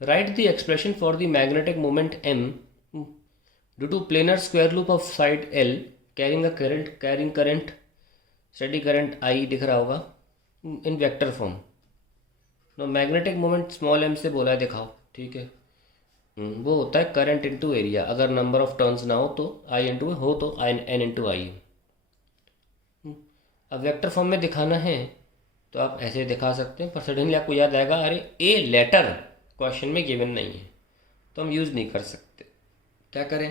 Write the expression for the magnetic moment M due to planar square loop of side L carrying current steady current I दिख रहा होगा in vector form. No magnetic moment small m से बोला है, दिखाओ। ठीक है। वो होता है करंट इनटू एरिया। अगर नंबर ऑफ टर्न्स ना हो तो I इंटू हो तो n इंटू आई। अब वेक्टर फॉर्म में दिखाना है तो आप ऐसे दिखा सकते हैं, पर सडनली आपको याद आएगा अरे ए लेटर क्वेश्चन में गिवन नहीं है तो हम यूज़ नहीं कर सकते। क्या करें?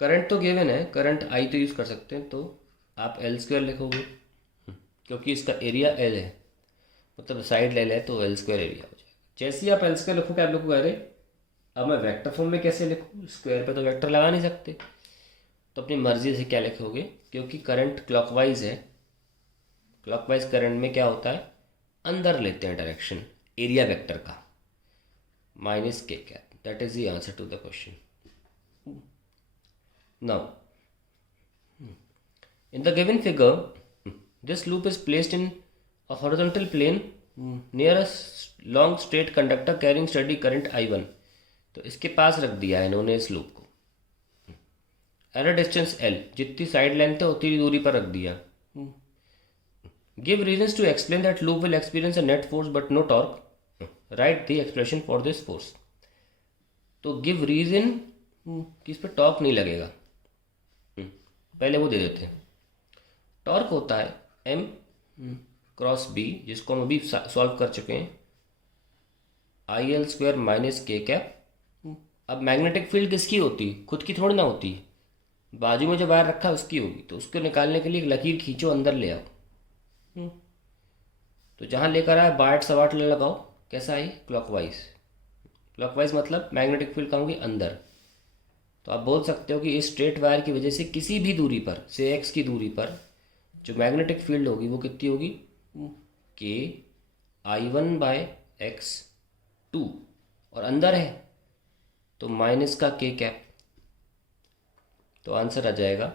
करंट तो गिवन है, करंट आई तो यूज़ कर सकते हैं, तो आप एल स्क्वायर लिखोगे क्योंकि इसका एरिया एल है, मतलब साइड एल है तो एल स्क्वायर एरिया हो जाएगा। जैसे ही आप एल स्क्वायर लिखोगे आप लोग अरे अब मैं वेक्टर फॉर्म में कैसे लिखूँ, स्क्वायर पे तो वेक्टर लगा नहीं सकते, तो अपनी मर्जी से क्या लिखोगे, क्योंकि करंट क्लॉकवाइज है। क्लॉकवाइज करंट में क्या होता है, अंदर लेते हैं डायरेक्शन एरिया वेक्टर का, माइनस के cap. That is the answer to the question. Now in the given figure this loop is placed in a horizontal plane near a long straight conductor carrying steady current I1। तो इसके पास रख दिया है इन्होंने इस loop को। At a distance L, जितनी side length है उतनी दूरी पर रख दिया। Give reasons to explain that loop will experience a net force but no torque. Write the expression for this force. तो गिव रीजन कि इस पर टॉर्क नहीं लगेगा, पहले वो दे देते हैं। टॉर्क होता है एम क्रॉस बी, जिसको हम अभी सॉल्व कर चुके हैं, आई एल स्क्वायर माइनस के कैप। अब मैग्नेटिक फील्ड किसकी होती, खुद की थोड़ी ना होती, बाजू में जो वायर रखा है उसकी होगी, तो उसको निकालने के लिए एक लकीर खींचो, अंदर ले आओ। तो जहाँ लेकर आए बाट सवाट ले लगाओ, कैसा आई, क्लॉकवाइज। क्लॉकवाइज मतलब मैग्नेटिक फील्ड कहाँ होगी, अंदर। तो आप बोल सकते हो कि इस स्ट्रेट वायर की वजह से किसी भी दूरी पर, से एक्स की दूरी पर, जो मैग्नेटिक फील्ड होगी वो कितनी होगी, के I1 बाय एक्स 2, और अंदर है तो माइनस का के कैप, तो आंसर आ जाएगा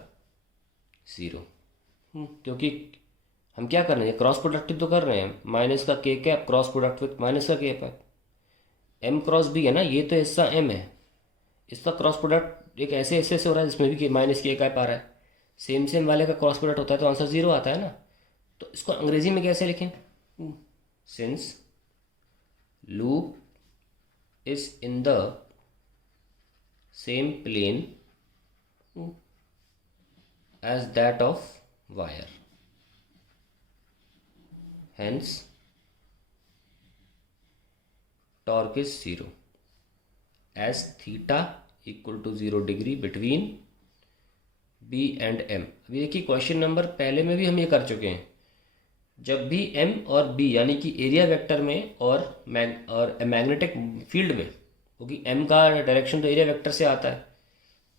0। क्योंकि हम क्या कर रहे हैं, क्रॉस प्रोडक्टिव तो कर रहे हैं, माइनस का के cap cross product with minus का के कैप। एम क्रॉस बी है ना, ये तो हिस्सा एम है, इसका क्रॉस प्रोडक्ट एक ऐसे हिस्से से हो रहा है जिसमें भी माइनस के कैप आ रहा है। सेम सेम वाले का क्रॉस प्रोडक्ट होता है तो आंसर 0 आता है ना। तो इसको अंग्रेजी में कैसे लिखें, since loop is in the same plane as that of wire, hence torque is 0 as theta equal to 0 degree between B and M। अभी देखिए क्वेश्चन नंबर पहले में भी हम ये कर चुके हैं, जब भी M और B यानी कि एरिया वेक्टर में और मैग्नेटिक फील्ड में, क्योंकि M का डायरेक्शन तो एरिया वेक्टर से आता है,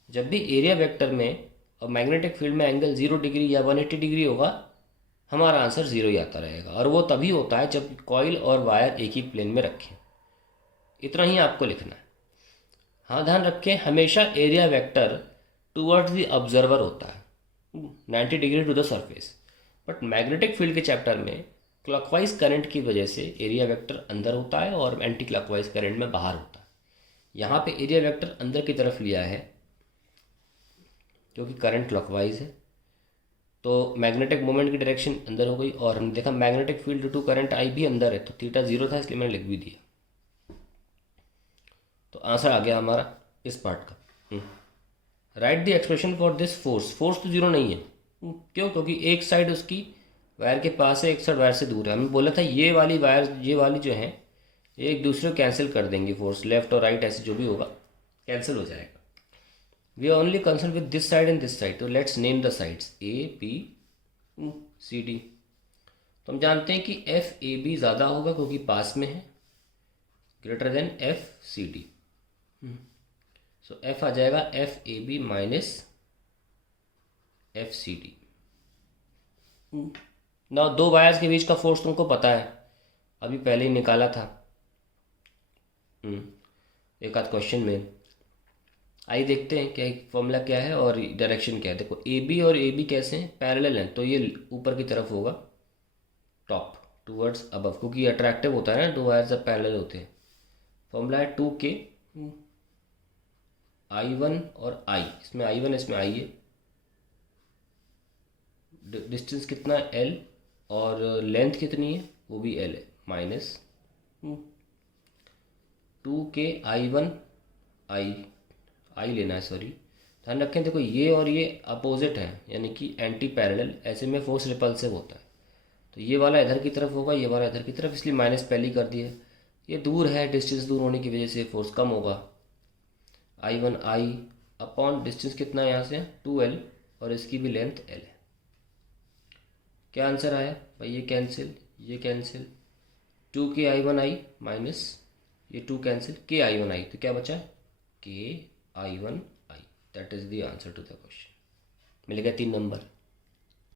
जब भी एरिया वेक्टर में और मैग्नेटिक फील्ड में एंगल 0 डिग्री या 180 डिग्री होगा, हमारा आंसर 0 ही आता रहेगा। और वो तभी होता है जब कॉइल और वायर एक ही प्लेन में रखें। इतना ही आपको लिखना है। हाँ ध्यान रखें, हमेशा area vector towards the observer होता है, 90 degree to the surface. But magnetic field के चैप्टर में क्लॉकवाइज करंट की वजह से एरिया वेक्टर अंदर होता है और एंटी क्लॉकवाइज करंट में बाहर होता है। यहाँ पे एरिया वेक्टर अंदर की तरफ लिया है क्योंकि करंट क्लॉकवाइज है, तो मैग्नेटिक मोमेंट की डायरेक्शन अंदर हो गई। और हमने देखा magnetic field to current I भी अंदर है, तो थीटा 0 था इसलिए मैंने लिख भी दिया। तो आंसर आ गया हमारा इस पार्ट का। Right the expression for this force. Force तो 0 नहीं है, क्यों, क्योंकि एक साइड उसकी वायर के पास है, एक साइड वायर से दूर है। हमने बोला था ये वाली वायर, ये वाली जो है, ये एक दूसरे को कैंसिल कर देंगे, फोर्स लेफ्ट और राइट ऐसे जो भी होगा कैंसिल हो जाएगा। We are only concern with this side and this side, तो let's name the sides A B C D। तो हम जानते हैं कि F A B ज़्यादा होगा क्योंकि पास में है, greater than F C D। सो F आ जाएगा F A B minus F C D। ना दो वायर्स के बीच का फोर्स तुमको पता है, अभी पहले ही निकाला था एक आध क्वेश्चन में। आइए देखते हैं क्या फॉर्मूला क्या है और डायरेक्शन क्या है। देखो ए बी और ए बी कैसे हैं, पैरेलल हैं, तो ये ऊपर की तरफ होगा, टॉप टूवर्ड्स अबव, क्योंकि अट्रैक्टिव होता है ना, दो वायर्स जब पैरेलल होते हैं। फॉर्मूला है 2k I1 और I, इसमें I1 इसमें I है, डिस्टेंस कितना है L और लेंथ कितनी है वो भी L है, माइनस 2k I1 I लेना है, सॉरी ध्यान रखें। देखो ये और ये अपोजिट हैं, यानी कि एंटी पैरेलल, ऐसे में फोर्स रिपल्सिव होता है। तो ये वाला इधर की तरफ होगा, ये वाला इधर की तरफ, इसलिए माइनस पहले ही कर दिया। ये दूर है, डिस्टेंस दूर होने की वजह से फोर्स कम होगा। I1 I अपॉन डिस्टेंस कितना है यहाँ से 2L और इसकी भी लेंथ L है। क्या आंसर आया भाई? ये cancel 2k I1 I minus ये 2 कैंसिल k I1 I, तो क्या बचा k I1 I। That is the answer to the question. मिल गया 3 नंबर।